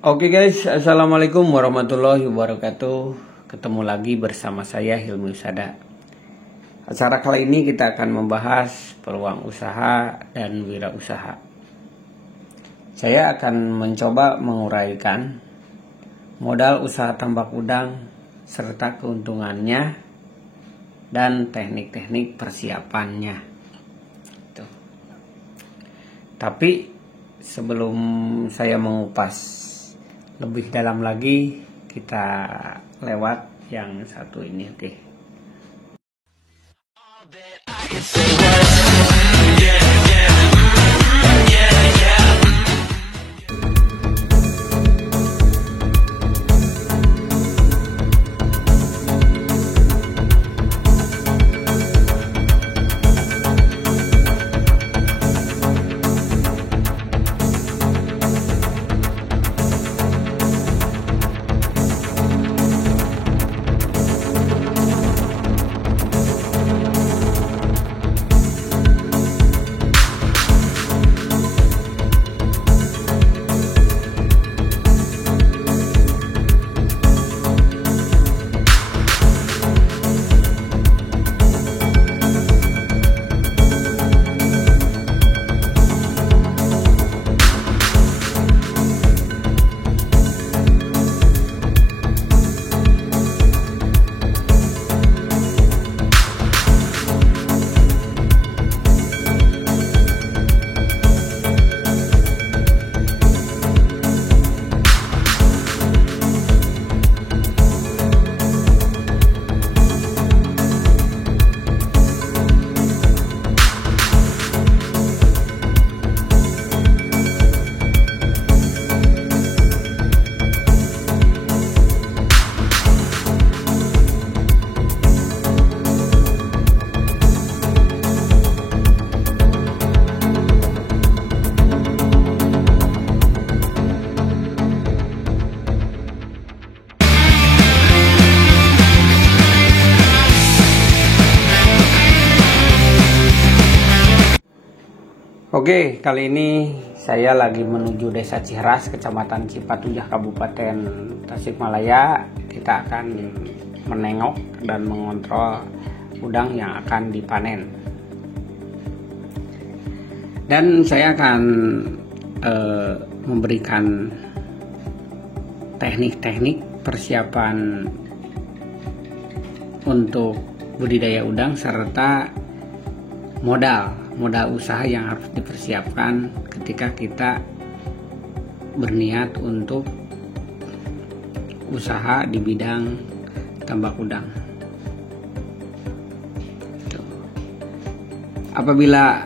Oke guys, assalamualaikum warahmatullahi wabarakatuh. Ketemu lagi bersama saya Hilmi Usada. Acara kali ini kita akan membahas peluang usaha dan wirausaha. Saya akan mencoba menguraikan modal usaha tambak udang serta keuntungannya dan teknik-teknik persiapannya. Tuh. Tapi sebelum saya mengupas lebih dalam lagi, kita lewat yang satu ini, oke. Oke, kali ini saya lagi menuju Desa Ciheras, Kecamatan Cipatujah, Kabupaten Tasikmalaya. Kita akan menengok dan mengontrol udang yang akan dipanen. Dan saya akan memberikan teknik-teknik persiapan untuk budidaya udang serta modal usaha yang harus dipersiapkan ketika kita berniat untuk usaha di bidang tambak udang. Apabila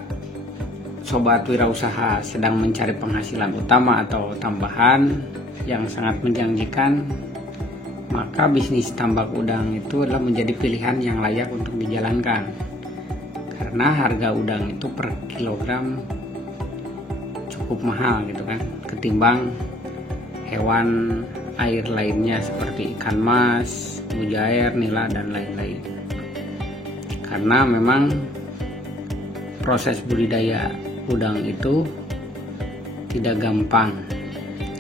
sobat wirausaha sedang mencari penghasilan utama atau tambahan yang sangat menjanjikan, maka bisnis tambak udang itu adalah menjadi pilihan yang layak untuk dijalankan. Karena harga udang itu per kilogram cukup mahal gitu kan, ketimbang hewan air lainnya seperti ikan mas, mujair, nila, dan lain-lain. Karena memang proses budidaya udang itu tidak gampang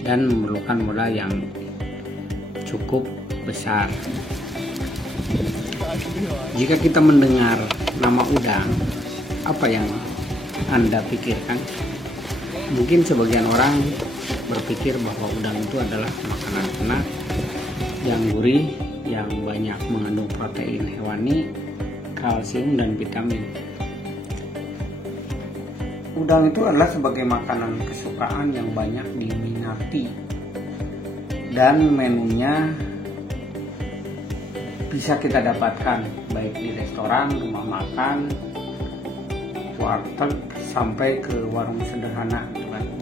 dan memerlukan modal yang cukup besar. Jika kita mendengar nama udang, apa yang Anda pikirkan? Mungkin sebagian orang berpikir bahwa udang itu adalah makanan ternak yang gurih, yang banyak mengandung protein hewani, kalsium, dan vitamin. Udang itu adalah sebagai makanan kesukaan yang banyak diminati, dan menunya bisa kita dapatkan baik di restoran, rumah makan, warteg, sampai ke warung sederhana,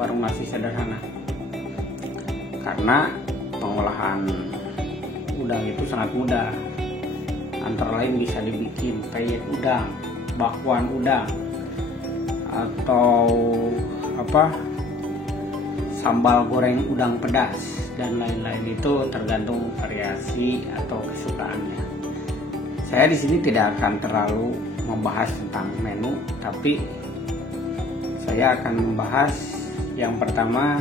warung nasi sederhana. Karena pengolahan udang itu sangat mudah. Antara lain bisa dibikin peyek udang, bakwan udang, atau sambal goreng udang pedas, dan lain-lain. Itu tergantung variasi atau kesukaannya. Saya di sini tidak akan terlalu membahas tentang menu, tapi saya akan membahas yang pertama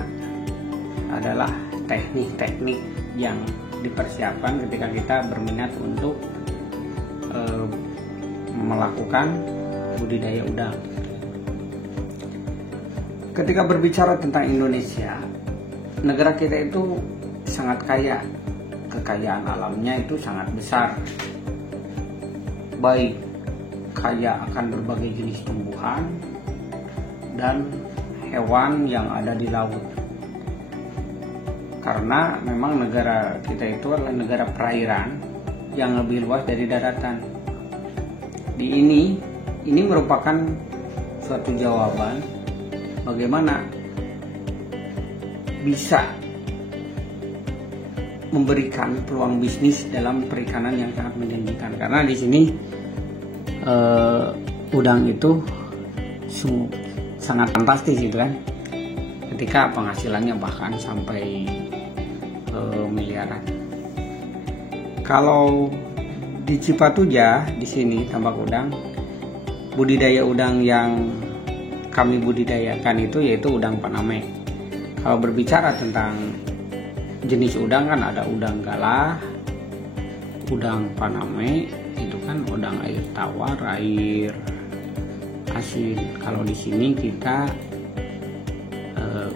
adalah teknik-teknik yang dipersiapkan ketika kita berminat untuk melakukan budidaya udang. Ketika berbicara tentang Indonesia, negara kita itu sangat kaya, kekayaan alamnya itu sangat besar, baik kaya akan berbagai jenis tumbuhan dan hewan yang ada di laut. Karena memang negara kita itu adalah negara perairan yang lebih luas dari daratan. Ini merupakan suatu jawaban bagaimana bisa memberikan peluang bisnis dalam perikanan yang sangat menjanjikan. Karena di sini udang itu sangat fantastis gitu kan, ketika penghasilannya bahkan sampai miliaran. Kalau di Cipatuja di sini tambak udang, budidaya udang yang kami budidayakan itu yaitu udang Paname. Kalau berbicara tentang jenis udang kan ada udang galah, udang Paname, itu kan udang air tawar, air asin. Kalau di sini kita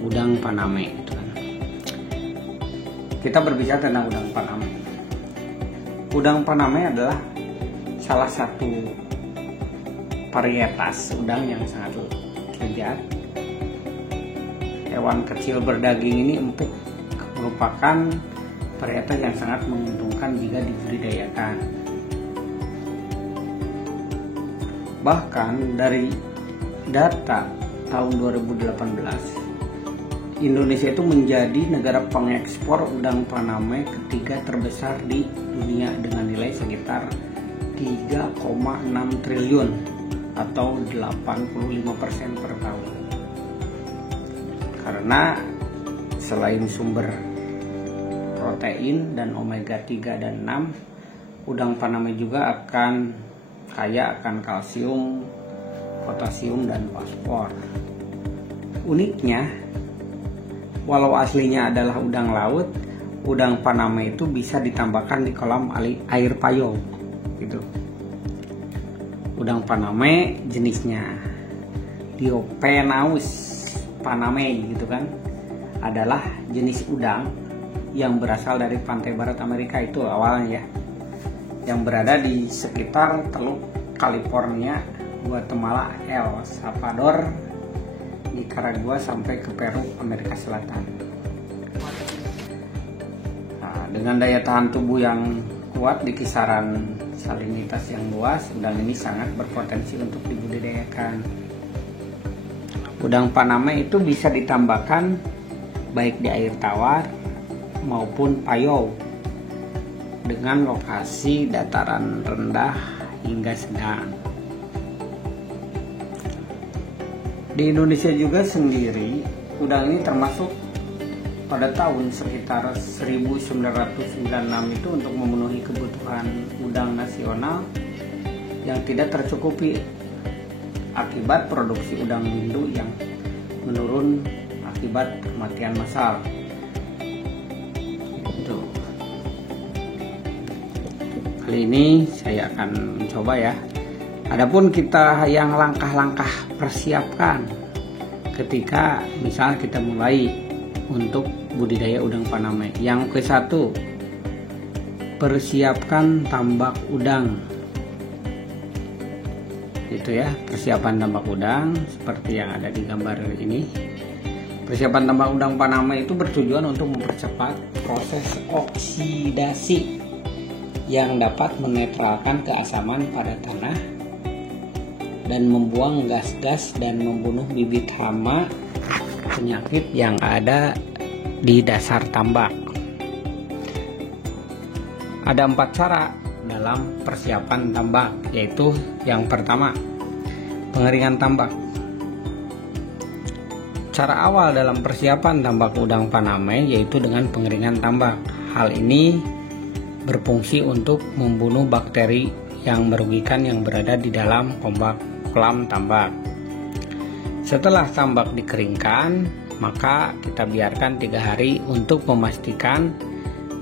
udang Paname gitu kan. Kita berbicara tentang udang Paname. Udang Paname adalah salah satu varietas udang yang sangat lezat. Hewan kecil berdaging ini empuk, merupakan varietas yang sangat menguntungkan jika dibudidayakan. Bahkan dari data tahun 2018, Indonesia itu menjadi negara pengekspor udang Paname ketiga terbesar di dunia dengan nilai sekitar 3,6 triliun atau 85% per tahun. Karena selain sumber protein dan omega 3 dan 6, udang Paname juga akan kaya akan kalsium, potasium dan fosfor. Uniknya, walau aslinya adalah udang laut, udang Paname itu bisa ditambahkan di kolam air payau gitu. Udang Paname jenisnya Diopenaus paname gitu kan, adalah jenis udang yang berasal dari pantai barat Amerika itu awalnya ya, yang berada di sekitar Teluk California, Guatemala, El Salvador, Nicaragua sampai ke Peru, Amerika Selatan. Nah, dengan daya tahan tubuh yang kuat di kisaran salinitas yang luas, udang ini sangat berpotensi untuk dibudidayakan. Udang Paname itu bisa ditambahkan baik di air tawar maupun payau dengan lokasi dataran rendah hingga sedang. Di Indonesia juga sendiri, udang ini termasuk pada tahun sekitar 1996 itu untuk memenuhi kebutuhan udang nasional yang tidak tercukupi akibat produksi udang windu yang menurun akibat kematian massal. Kali ini saya akan mencoba ya. Adapun kita yang langkah-langkah persiapkan ketika misal kita mulai untuk budidaya udang Paname. Yang ke-1, persiapkan tambak udang. Itu ya, persiapan tambak udang seperti yang ada di gambar ini. Persiapan tambak udang Paname itu bertujuan untuk mempercepat proses oksidasi yang dapat menetralkan keasaman pada tanah dan membuang gas-gas dan membunuh bibit hama penyakit yang ada di dasar tambak. Ada 4 cara dalam persiapan tambak, yaitu yang pertama, pengeringan tambak. Cara awal dalam persiapan tambak udang Paname yaitu dengan pengeringan tambak. Hal ini berfungsi untuk membunuh bakteri yang merugikan yang berada di dalam kolam tambak. Setelah tambak dikeringkan, maka kita biarkan 3 hari untuk memastikan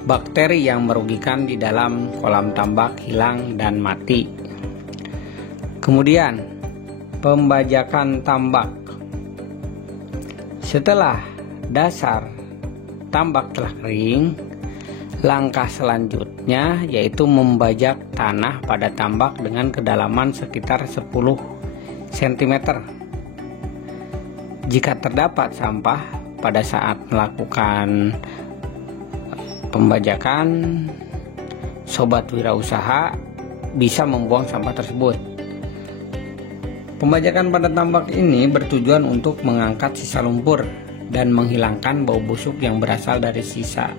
bakteri yang merugikan di dalam kolam tambak hilang dan mati. Kemudian pembajakan tambak. Setelah dasar tambak telah kering, langkah selanjutnya yaitu membajak tanah pada tambak dengan kedalaman sekitar 10 cm. Jika terdapat sampah pada saat melakukan pembajakan, sobat wirausaha bisa membuang sampah tersebut. Pembajakan pada tambak ini bertujuan untuk mengangkat sisa lumpur dan menghilangkan bau busuk yang berasal dari sisa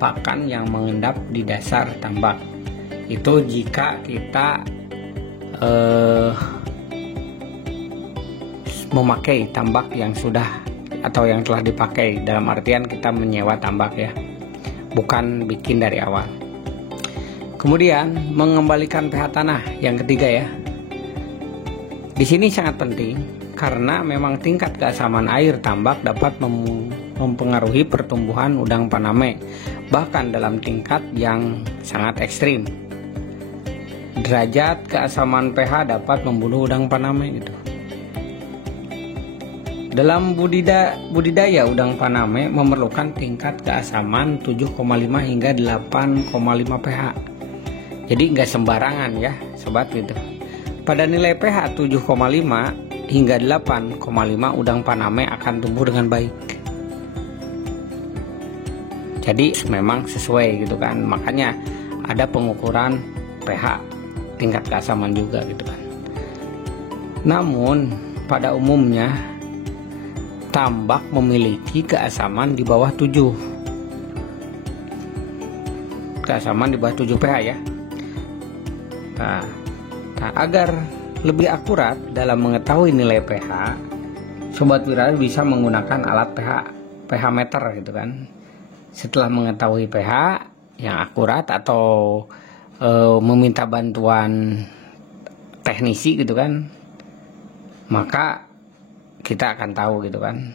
pakan yang mengendap di dasar tambak. Itu jika kita memakai tambak yang sudah atau yang telah dipakai, dalam artian kita menyewa tambak ya, bukan bikin dari awal. Kemudian mengembalikan pH tanah yang ketiga ya. Di sini sangat penting karena memang tingkat keasaman air tambak dapat mempengaruhi pertumbuhan udang Paname, bahkan dalam tingkat yang sangat ekstrim. Derajat keasaman pH dapat membunuh udang Paname gitu. Dalam budidaya udang Paname memerlukan tingkat keasaman 7,5 hingga 8,5 pH. Jadi nggak sembarangan ya sobat gitu. Pada nilai pH 7,5 hingga 8,5 udang Paname akan tumbuh dengan baik. Jadi memang sesuai gitu kan. Makanya ada pengukuran pH, tingkat keasaman juga gitu kan. Namun pada umumnya tambak memiliki keasaman di bawah 7. Keasaman di bawah 7 pH ya. Nah, agar lebih akurat dalam mengetahui nilai pH, sobat wira bisa menggunakan alat pH meter gitu kan. Setelah mengetahui pH yang akurat atau meminta bantuan teknisi gitu kan, maka kita akan tahu gitu kan.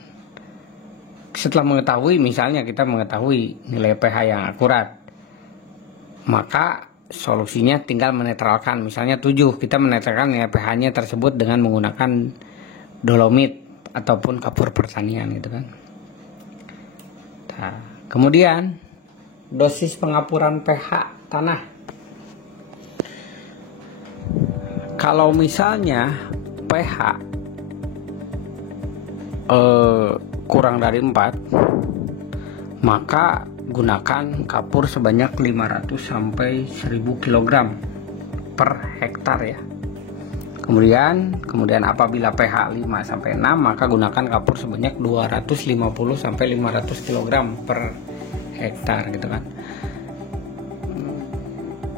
Setelah mengetahui, misalnya kita mengetahui nilai pH yang akurat, maka solusinya tinggal menetralkan. Misalnya 7, kita menetralkan nilai pH-nya tersebut dengan menggunakan dolomit ataupun kapur pertanian gitu kan. Nah, kemudian dosis pengapuran pH tanah. Kalau misalnya pH kurang dari 4, maka gunakan kapur sebanyak 500 sampai 1000 kg per hektar ya. Kemudian apabila pH 5 sampai 6, maka gunakan kapur sebanyak 250 sampai 500 kg per hektar gitu kan.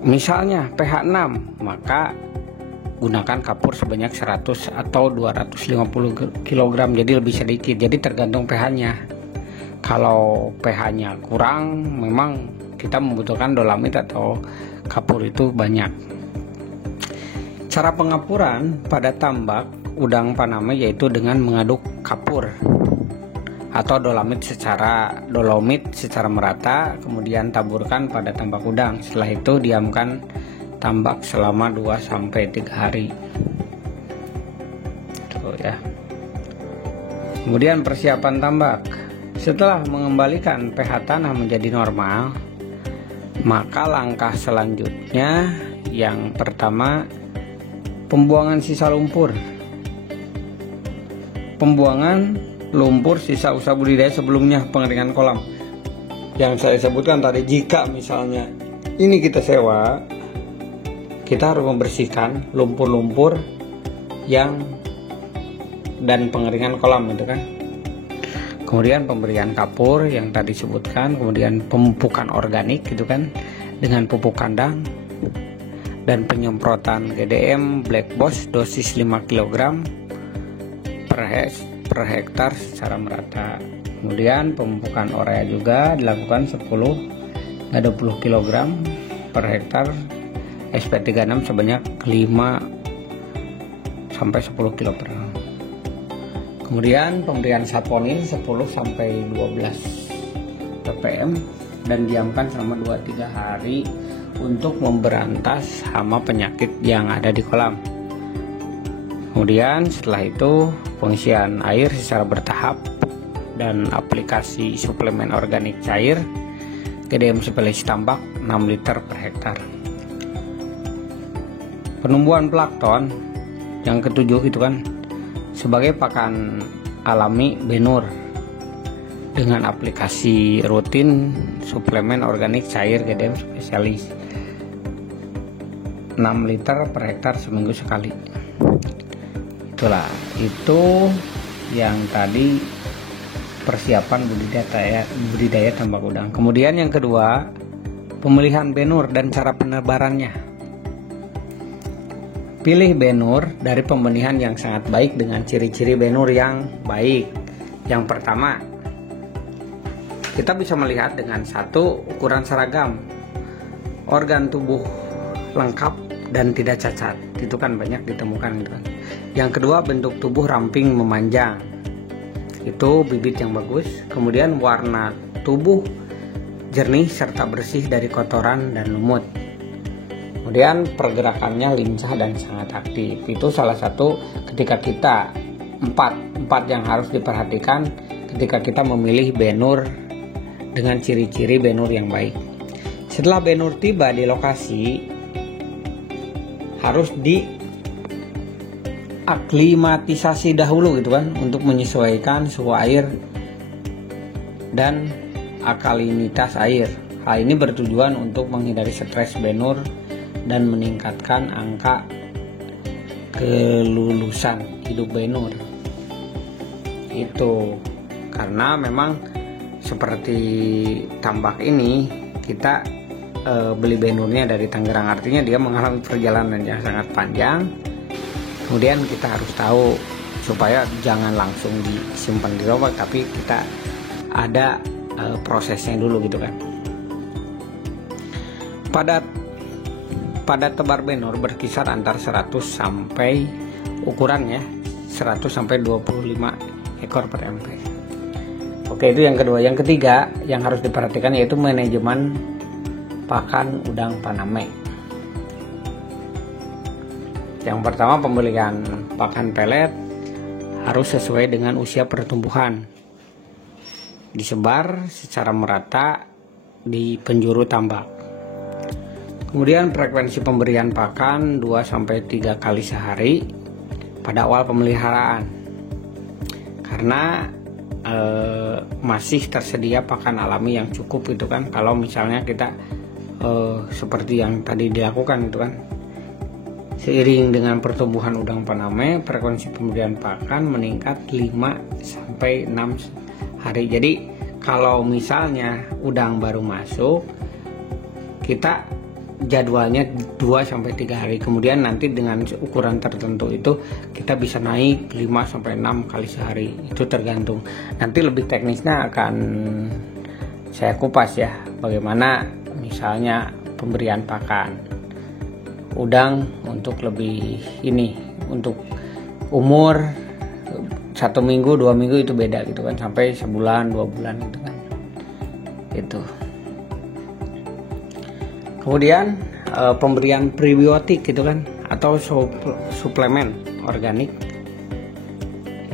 Misalnya pH 6, maka gunakan kapur sebanyak 100 atau 250 kg, jadi lebih sedikit. Jadi tergantung pH-nya. Kalau pH-nya kurang, memang kita membutuhkan dolomit atau kapur itu banyak. Cara pengapuran pada tambak udang Paname yaitu dengan mengaduk kapur atau dolomit secara merata, kemudian taburkan pada tambak udang. Setelah itu diamkan tambak selama 2-3 hari. Tuh ya. Kemudian persiapan tambak. Setelah mengembalikan pH tanah menjadi normal, maka langkah selanjutnya yang pertama pembuangan sisa lumpur. Pembuangan lumpur sisa usaha budidaya sebelumnya pengeringan kolam. Yang saya sebutkan tadi, jika misalnya ini kita sewa, kita harus membersihkan lumpur-lumpur yang dan pengeringan kolam itu kan. Kemudian pemberian kapur yang tadi sebutkan, kemudian pemupukan organik gitu kan dengan pupuk kandang, dan penyemprotan GDM Black Boss dosis 5 kg per hektar secara merata. Kemudian pemupukan urea juga dilakukan 10-20 kg per hektar SP36 sebanyak 5-10 kg per. Kemudian pemberian saponin 10 sampai 12 ppm dan diamkan selama 2-3 hari untuk memberantas hama penyakit yang ada di kolam. Kemudian setelah itu pengisian air secara bertahap dan aplikasi suplemen organik cair GDM Spesialis Tambak 6 liter per hektar. Penumbuhan plankton yang ketujuh itu kan sebagai pakan alami benur dengan aplikasi rutin suplemen organik cair GDM Spesialis 6 liter per hektar seminggu sekali. Itulah, itu yang tadi persiapan budidaya tambak udang. Kemudian yang kedua, pemilihan benur dan cara penebarannya. Pilih benur dari pembenihan yang sangat baik dengan ciri-ciri benur yang baik. Yang pertama, kita bisa melihat dengan satu, ukuran seragam, organ tubuh lengkap dan tidak cacat. Itu kan banyak ditemukan gitu kan. Yang kedua, bentuk tubuh ramping memanjang. Itu bibit yang bagus. Kemudian warna tubuh jernih serta bersih dari kotoran dan lumut. Kemudian pergerakannya lincah dan sangat aktif. Itu salah satu ketika kita empat yang harus diperhatikan ketika kita memilih benur dengan ciri-ciri benur yang baik. Setelah benur tiba di lokasi, harus diaklimatisasi dahulu gitu kan, untuk menyesuaikan suhu air dan alkalinitas air. Hal ini bertujuan untuk menghindari stres benur dan meningkatkan angka kelulusan hidup benur. Itu karena memang seperti tambak ini kita beli benurnya dari Tangerang, artinya dia mengalami perjalanan yang sangat panjang. Kemudian kita harus tahu supaya jangan langsung disimpan di rumah, tapi kita ada prosesnya dulu gitu kan. Pada tebar benur berkisar antar 100 sampai ukurannya 100 sampai 25 ekor per MP. Oke, itu yang kedua. Yang ketiga yang harus diperhatikan yaitu manajemen pakan udang Paname. Yang pertama, pembelian pakan pelet harus sesuai dengan usia pertumbuhan, disebar secara merata di penjuru tambak. Kemudian frekuensi pemberian pakan 2-3 kali sehari pada awal pemeliharaan, karena masih tersedia pakan alami yang cukup itu kan. Kalau misalnya kita seperti yang tadi dilakukan itu kan, seiring dengan pertumbuhan udang Paname, frekuensi pemberian pakan meningkat 5-6 hari. Jadi kalau misalnya udang baru masuk, kita jadwalnya 2-3 hari. Kemudian nanti dengan ukuran tertentu itu kita bisa naik 5-6 kali sehari. Itu tergantung. Nanti lebih teknisnya akan saya kupas ya, bagaimana misalnya pemberian pakan udang untuk lebih ini, untuk umur 1 minggu 2 minggu itu beda gitu kan, sampai sebulan 2 bulan gitu kan. Itu. Kemudian pemberian prebiotik gitu kan, atau suplemen organik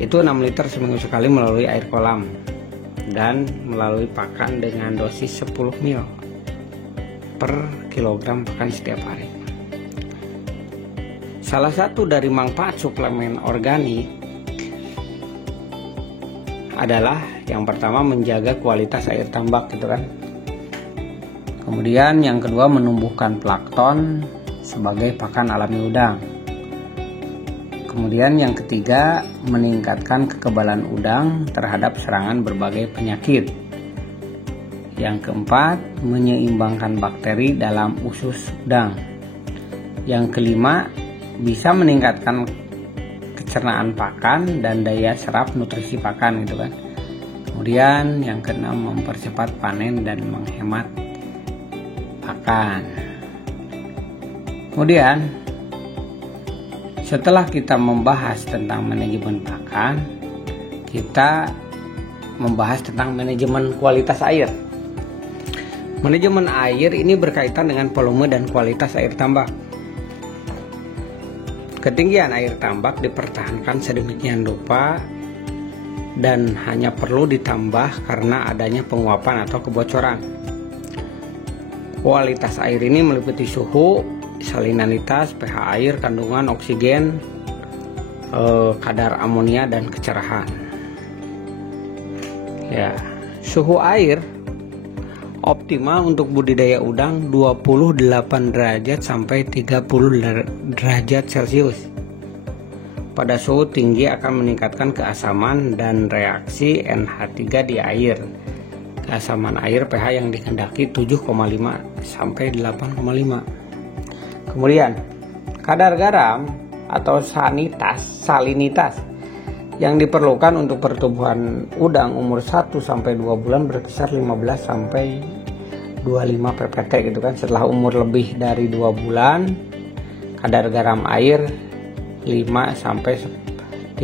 itu 6 liter seminggu sekali melalui air kolam dan melalui pakan dengan dosis 10 ml per kilogram pakan setiap hari. Salah satu dari manfaat suplemen organik adalah yang pertama menjaga kualitas air tambak gitu kan. Kemudian yang kedua, menumbuhkan plankton sebagai pakan alami udang. Kemudian yang ketiga, meningkatkan kekebalan udang terhadap serangan berbagai penyakit. Yang keempat, menyeimbangkan bakteri dalam usus udang. Yang kelima, bisa meningkatkan pencernaan pakan dan daya serap nutrisi pakan gitu kan. Kemudian yang keenam, mempercepat panen dan menghemat pakan. Kemudian setelah kita membahas tentang manajemen pakan, kita membahas tentang manajemen kualitas air. Manajemen air ini berkaitan dengan volume dan kualitas air tambak. Ketinggian air tambak dipertahankan sedemikian rupa dan hanya perlu ditambah karena adanya penguapan atau kebocoran. Kualitas air ini meliputi suhu, salinanitas, pH air, kandungan oksigen, kadar amonia, dan kecerahan. Ya, suhu air optimal untuk budidaya udang 28 derajat sampai 30 derajat Celcius. Pada suhu tinggi akan meningkatkan keasaman dan reaksi NH3 di air. Keasaman air pH yang dikehendaki 7,5 sampai 8,5. Kemudian, kadar garam atau salinitas yang diperlukan untuk pertumbuhan udang umur 1 sampai 2 bulan berkisar 15 sampai 25 ppt gitu kan. Setelah umur lebih dari 2 bulan, kadar garam air 5 sampai 30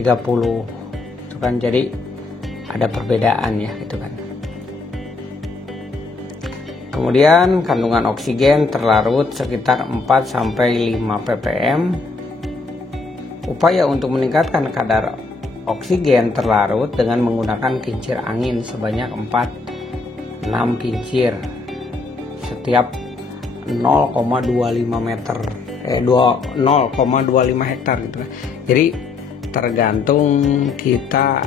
itu kan, jadi ada perbedaan ya gitu kan. Kemudian kandungan oksigen terlarut sekitar 4 sampai 5 ppm. Upaya untuk meningkatkan kadar oksigen terlarut dengan menggunakan kincir angin sebanyak 4-6 kincir setiap 0,25 meter 0,25 hektar gitu kan. Jadi tergantung kita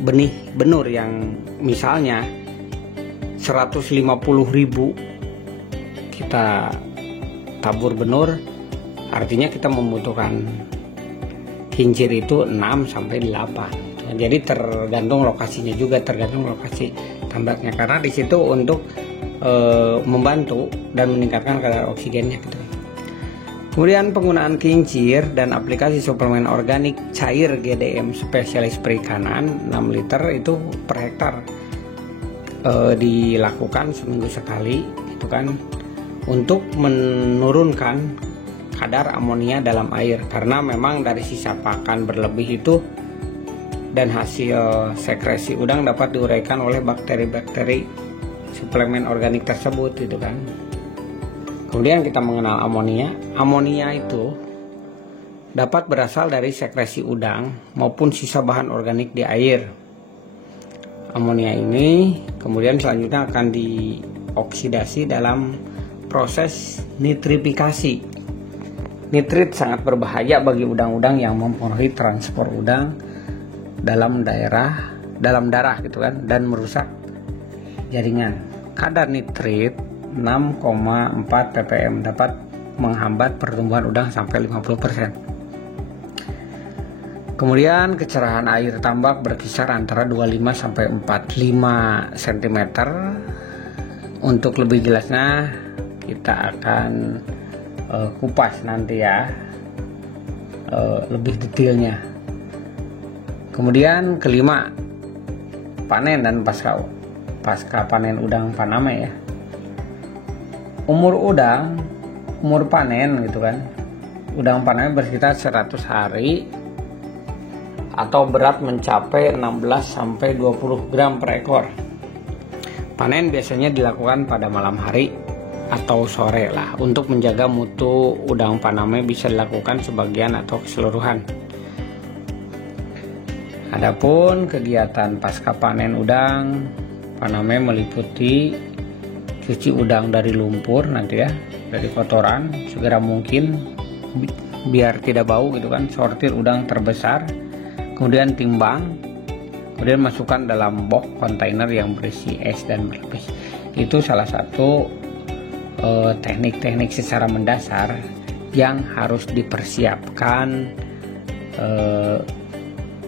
benih benur yang misalnya 150.000 kita tabur benur, artinya kita membutuhkan kincir itu 6 sampai 8. Jadi tergantung lokasinya juga, tergantung lokasi tambaknya, karena di situ untuk membantu dan meningkatkan kadar oksigennya gitu. Kemudian penggunaan kincir dan aplikasi suplemen organik cair GDM spesialis perikanan 6 liter itu per hektar dilakukan seminggu sekali itu kan, untuk menurunkan kadar amonia dalam air, karena memang dari sisa pakan berlebih itu dan hasil sekresi udang dapat diuraikan oleh bakteri-bakteri suplemen organik tersebut gitu kan. Kemudian kita mengenal amonia. Amonia itu dapat berasal dari sekresi udang maupun sisa bahan organik di air. Amonia ini kemudian selanjutnya akan dioksidasi dalam proses nitrifikasi. Nitrit sangat berbahaya bagi udang-udang yang mempengaruhi transport udang dalam darah gitu kan, dan merusak jaringan. Kadar nitrit 6,4 ppm dapat menghambat pertumbuhan udang sampai 50%. Kemudian kecerahan air tambak berkisar antara 25 sampai 45 cm. Untuk lebih jelasnya kita akan kupas nanti ya, lebih detailnya. Kemudian kelima, panen dan pasca panen udang Panama ya. Umur panen gitu kan, udang Panama bersekitar 100 hari atau berat mencapai 16 sampai 20 gram per ekor. Panen biasanya dilakukan pada malam hari atau sore lah. Untuk menjaga mutu udang Panama bisa dilakukan sebagian atau keseluruhan. Adapun kegiatan pasca panen udang Panama meliputi cuci udang dari lumpur nanti ya, dari kotoran segera mungkin biar tidak bau gitu kan. Sortir udang terbesar, kemudian timbang, kemudian masukkan dalam box kontainer yang berisi es dan berlapis. Itu salah satu teknik-teknik secara mendasar yang harus dipersiapkan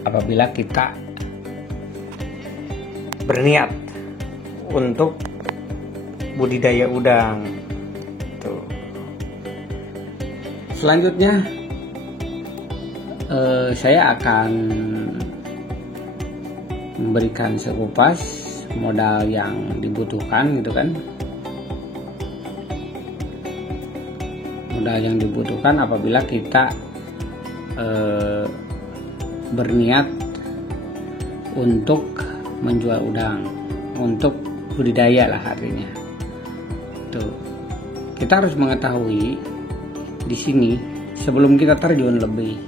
apabila kita berniat untuk budidaya udang. Tuh. Selanjutnya saya akan memberikan sekupas modal yang dibutuhkan gitu kan. Modal yang dibutuhkan apabila kita berniat untuk menjual udang, untuk budidaya lah artinya. Tuh, kita harus mengetahui di sini sebelum kita terjun lebih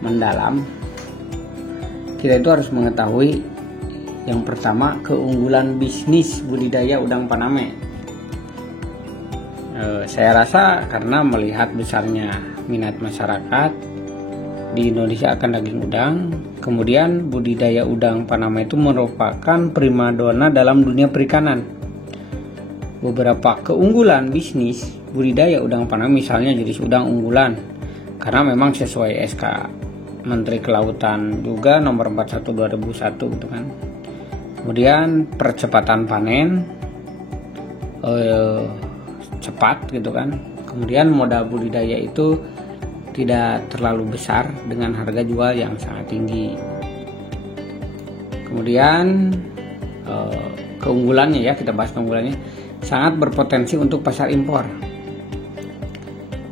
mendalam, kita itu harus mengetahui yang pertama keunggulan bisnis budidaya udang Paname. Saya rasa karena melihat besarnya minat masyarakat di Indonesia akan daging udang, kemudian budidaya udang Panama itu merupakan primadona dalam dunia perikanan. Beberapa keunggulan bisnis budidaya udang Panama misalnya jenis udang unggulan, karena memang sesuai SK Menteri Kelautan juga nomor 41 2001 gitu kan. Kemudian percepatan panen cepat gitu kan. Kemudian modal budidaya itu tidak terlalu besar dengan harga jual yang sangat tinggi. Kemudian keunggulannya ya, kita bahas keunggulannya, sangat berpotensi untuk pasar impor.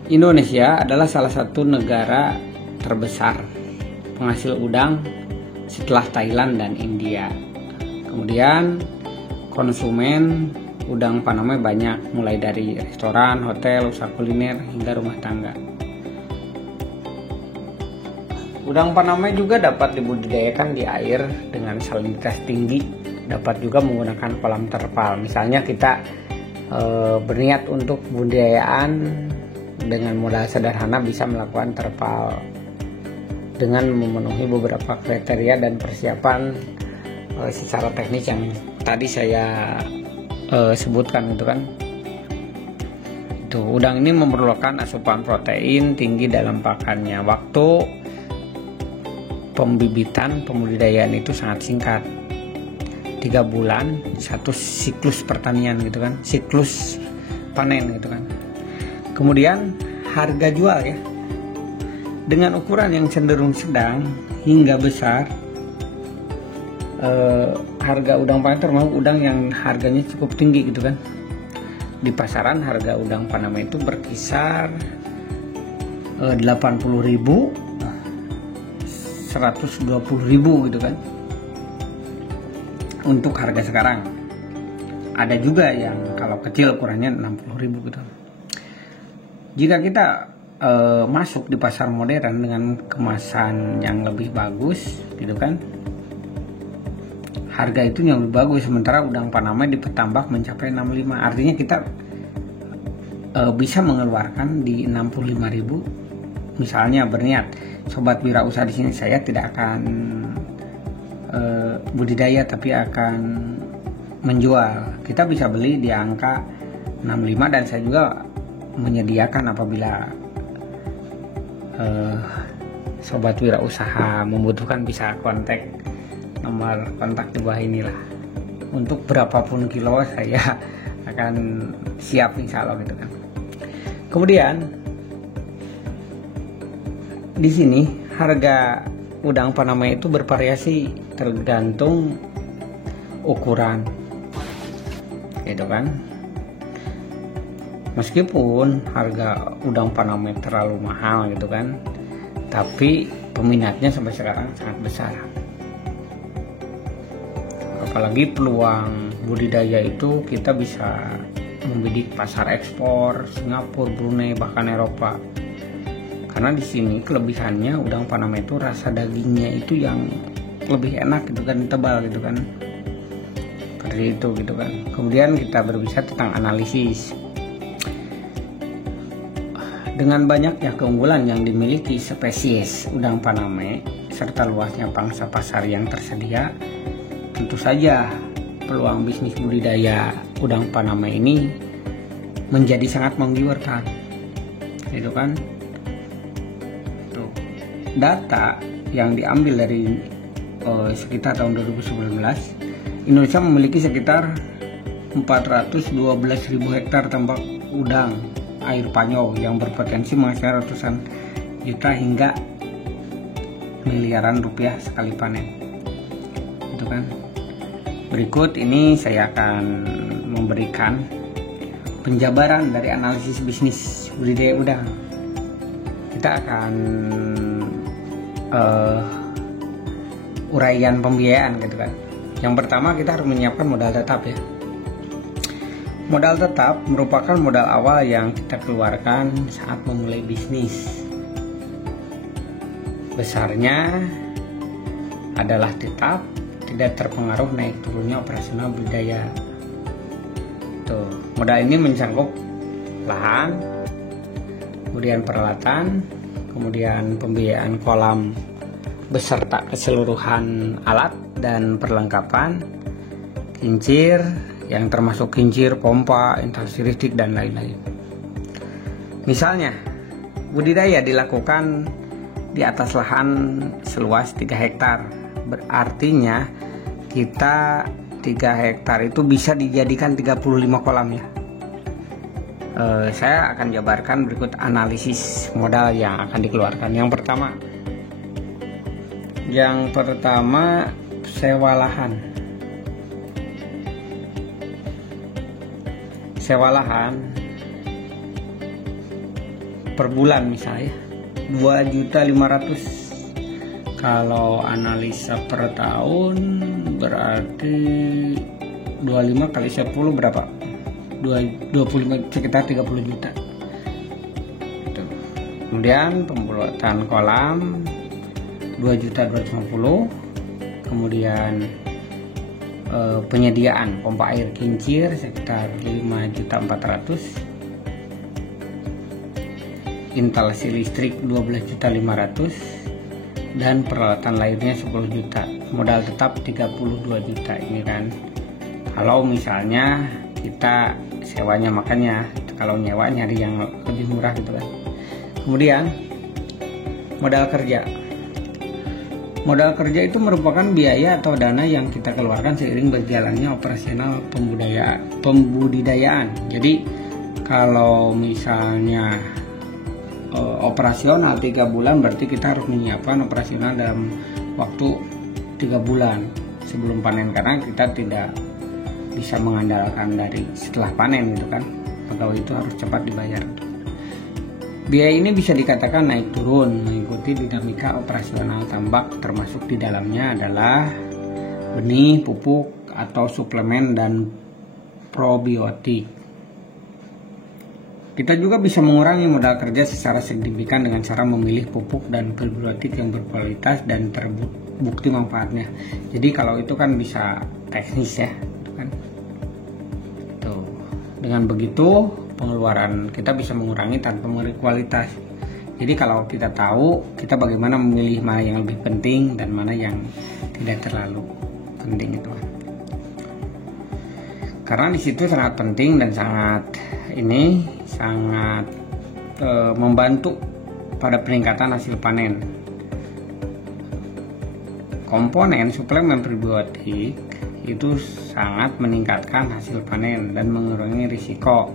Indonesia adalah salah satu negara terbesar penghasil udang setelah Thailand dan India. Kemudian konsumen udang Panama banyak, mulai dari restoran, hotel, usaha kuliner hingga rumah tangga. Udang Panama juga dapat dibudidayakan di air dengan salinitas tinggi, dapat juga menggunakan kolam terpal. Misalnya kita berniat untuk budidayaan dengan modal sederhana, bisa melakukan terpal dengan memenuhi beberapa kriteria dan persiapan secara teknis yang tadi saya sebutkan gitu kan. Tuh, udang ini memerlukan asupan protein tinggi dalam pakannya. Waktu pembibitan pembudidayaan itu sangat singkat, 3 bulan, satu siklus pertanian gitu kan, siklus panen gitu kan. Kemudian harga jual ya, dengan ukuran yang cenderung sedang hingga besar. Harga udang Panama termasuk udang yang harganya cukup tinggi gitu kan. Di pasaran harga udang Panama itu berkisar 80.000, 120.000 gitu kan. Untuk harga sekarang. Ada juga yang kalau kecil ukurannya 60.000 gitu. Jika kita masuk di pasar modern dengan kemasan yang lebih bagus gitu kan, harga itu yang lebih bagus. Sementara udang Panama di petambak mencapai 65, artinya kita bisa mengeluarkan di 65.000. Misalnya berniat, sobat wirausaha di sini, saya tidak akan budidaya tapi akan menjual. Kita bisa beli di angka 65, dan saya juga menyediakan apabila sobat wirausaha membutuhkan bisa kontak nomor kontak di bawah inilah. Untuk berapapun kilo saya akan siap insya Allah gitu kan. Kemudian di sini harga udang Panama itu bervariasi tergantung ukuran gitu kan. Meskipun harga udang Panama terlalu mahal gitu kan, tapi peminatnya sampai sekarang sangat besar. Apalagi peluang budidaya itu kita bisa membidik pasar ekspor Singapura, Brunei, bahkan Eropa. Karena di sini kelebihannya udang Panama itu rasa dagingnya itu yang lebih enak gitu kan, tebal gitu kan. Seperti itu gitu kan. Kemudian kita berbicara tentang analisis. Dengan banyaknya keunggulan yang dimiliki spesies udang Panama serta luasnya pangsa pasar yang tersedia, tentu saja peluang bisnis budidaya udang Panama ini menjadi sangat menggiurkan, gitu kan? Tuh, data yang diambil dari sekitar tahun 2019, Indonesia memiliki sekitar 412.000 hektar tambak udang air panyo yang berpotensi menghasilkan ratusan juta hingga miliaran rupiah sekali panen. Itu kan. Berikut ini saya akan memberikan penjabaran dari analisis bisnis budidaya udang. Kita akan uraian pembiayaan gitu kan. Yang pertama kita harus menyiapkan modal tetap ya. Modal tetap merupakan modal awal yang kita keluarkan saat memulai bisnis. Besarnya adalah tetap, tidak terpengaruh naik turunnya operasional budidaya. Tuh, modal ini mencakup lahan, kemudian peralatan, kemudian pembiayaan kolam beserta keseluruhan alat dan perlengkapan, kincir yang termasuk kincir, pompa, instalasi listrik dan lain-lain. Misalnya, budidaya dilakukan di atas lahan seluas 3 hektar. Berartinya kita 3 hektar itu bisa dijadikan 35 kolam ya. Saya akan jabarkan berikut analisis modal yang akan dikeluarkan. Yang pertama sewa lahan. Sewa lahan per bulan misalnya 2.500.000. Kalau analisa per tahun berarti 25 kali 10 berapa? 25, sekitar 30 juta. Kemudian pembuatan kolam 2.250.000. Kemudian penyediaan pompa air kincir sekitar 5.400.000. Instalasi listrik 12.500.000 dan peralatan lainnya 10 juta. Modal tetap 32 juta ini kan. Kalau misalnya kita sewanya, makanya kalau nyewa nyari yang lebih murah gitu kan. Kemudian modal kerja. Modal kerja itu merupakan biaya atau dana yang kita keluarkan seiring berjalannya operasional pembudidayaan. Jadi kalau misalnya operasional 3 bulan, berarti kita harus menyiapkan operasional dalam waktu 3 bulan sebelum panen, karena kita tidak bisa mengandalkan dari setelah panen gitu kan. Pegawai itu harus cepat dibayar. Biaya ini bisa dikatakan naik turun mengikuti dinamika operasional tambak, termasuk di dalamnya adalah benih, pupuk atau suplemen dan probiotik. Kita juga bisa mengurangi modal kerja secara signifikan dengan cara memilih pupuk dan probiotik yang berkualitas dan terbukti manfaatnya. Jadi kalau itu kan bisa teknis ya, kan? Tuh. Dengan begitu pengeluaran kita bisa mengurangi tanpa mengurangi kualitas. Jadi kalau kita tahu, kita bagaimana memilih mana yang lebih penting dan mana yang tidak terlalu penting itu. Karena di situ sangat penting dan sangat membantu pada peningkatan hasil panen. Komponen suplemen probiotik itu sangat meningkatkan hasil panen dan mengurangi risiko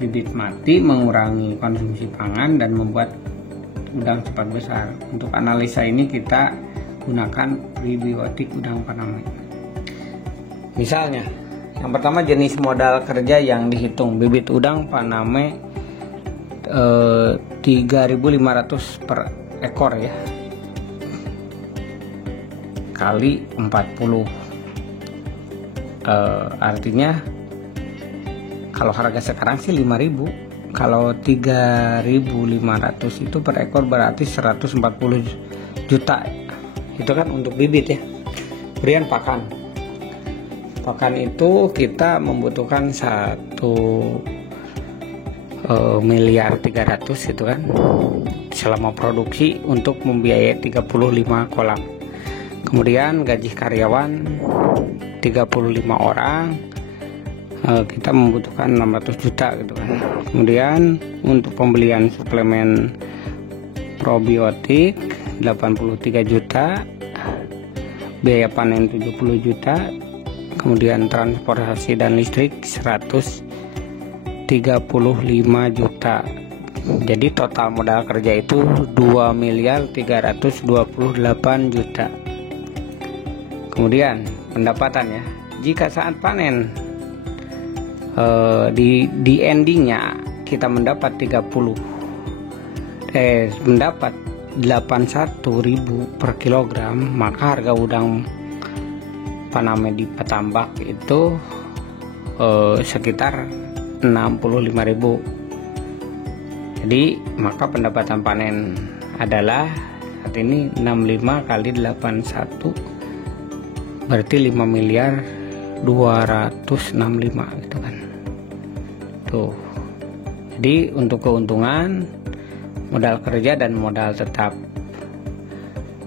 bibit mati, mengurangi konsumsi pangan dan membuat udang cepat besar. Untuk analisa ini kita gunakan probiotik udang Paname. Misalnya, yang pertama jenis modal kerja yang dihitung, bibit udang Paname 3.500 per ekor ya, kali 40. Artinya kalau harga sekarang sih 5.000. Kalau 3.500 itu per ekor berarti 140 juta. Itu kan untuk bibit ya. Kemudian pakan. Pakan itu kita membutuhkan 1.300.000.000 itu kan selama produksi untuk membiayai 35 kolam. Kemudian gaji karyawan 35 orang, kita membutuhkan 600 juta gitu kan. Kemudian untuk pembelian suplemen probiotik 83 juta, biaya panen 70 juta, kemudian transportasi dan listrik 135 juta. Jadi total modal kerja itu 2.328 juta. Kemudian pendapatannya, jika saat panen di endingnya kita mendapat 81.000 per kilogram, maka harga udang Paname di Patambak itu sekitar 65.000. Jadi maka pendapatan panen adalah saat ini 65 kali 81 berarti 5.265.000.000 gitu kan. Tuh. Jadi untuk keuntungan modal kerja dan modal tetap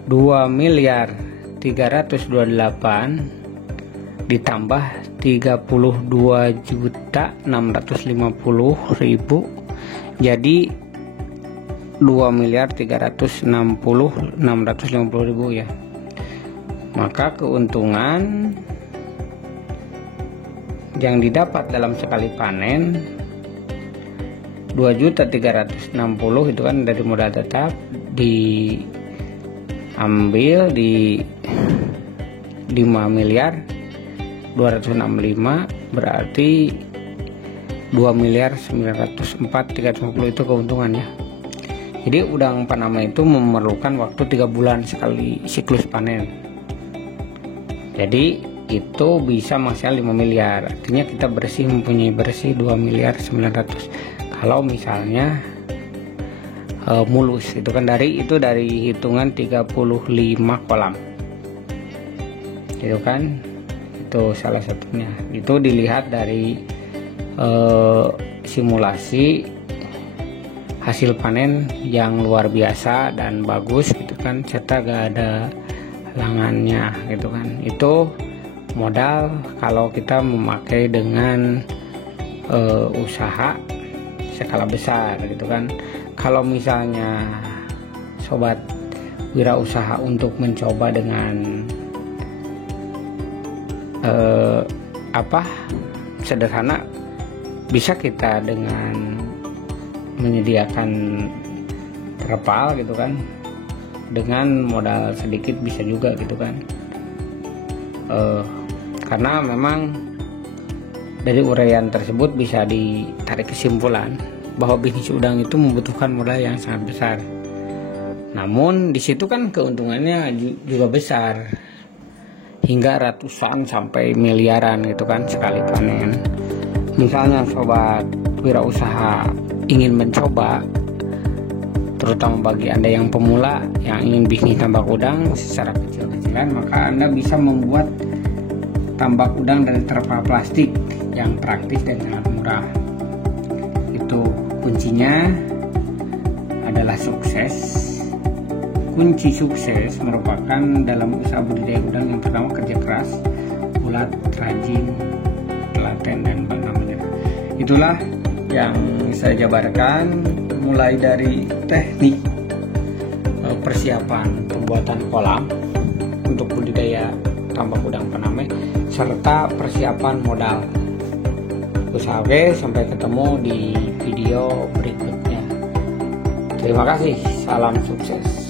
2.328 ditambah 32.650.000 jadi 2.360.650.000 ya. Maka keuntungan yang didapat dalam sekali panen 2.360.000 itu kan dari modal tetap diambil di 5.265 berarti 2.904.350 itu keuntungannya. Jadi udang Panama itu memerlukan waktu 3 bulan sekali siklus panen. Jadi itu bisa maksimal 5 miliar. Artinya kita mempunyai bersih 2.900.000. Kalau misalnya mulus itu kan dari hitungan 35 kolam. Itu kan itu salah satunya. Itu dilihat dari simulasi hasil panen yang luar biasa dan bagus gitu kan, serta gak ada halangannya gitu kan. Itu modal kalau kita memakai dengan usaha skala besar gitu kan. Kalau misalnya sobat wirausaha untuk mencoba dengan sederhana, bisa kita dengan menyediakan terpal gitu kan, dengan modal sedikit bisa juga gitu kan. Karena memang dari uraian tersebut bisa ditarik kesimpulan bahwa bisnis udang itu membutuhkan modal yang sangat besar. Namun di situ kan keuntungannya juga besar, hingga ratusan sampai miliaran gitu kan sekali panen. Misalnya sobat wirausaha ingin mencoba, terutama bagi Anda yang pemula yang ingin bisnis tambak udang secara kecil-kecilan, maka Anda bisa membuat tambak udang dari terpal plastik yang praktis dan sangat murah. Itu kuncinya adalah sukses. Kunci sukses merupakan dalam usaha budidaya udang yang pertama kerja keras, ulat, rajin, telaten, dan namanya. Itulah yang saya jabarkan, mulai dari teknik persiapan pembuatan kolam untuk budidaya tambak udang Paname serta persiapan modal usaha. Oke, sampai ketemu di video berikutnya. Terima kasih, salam sukses.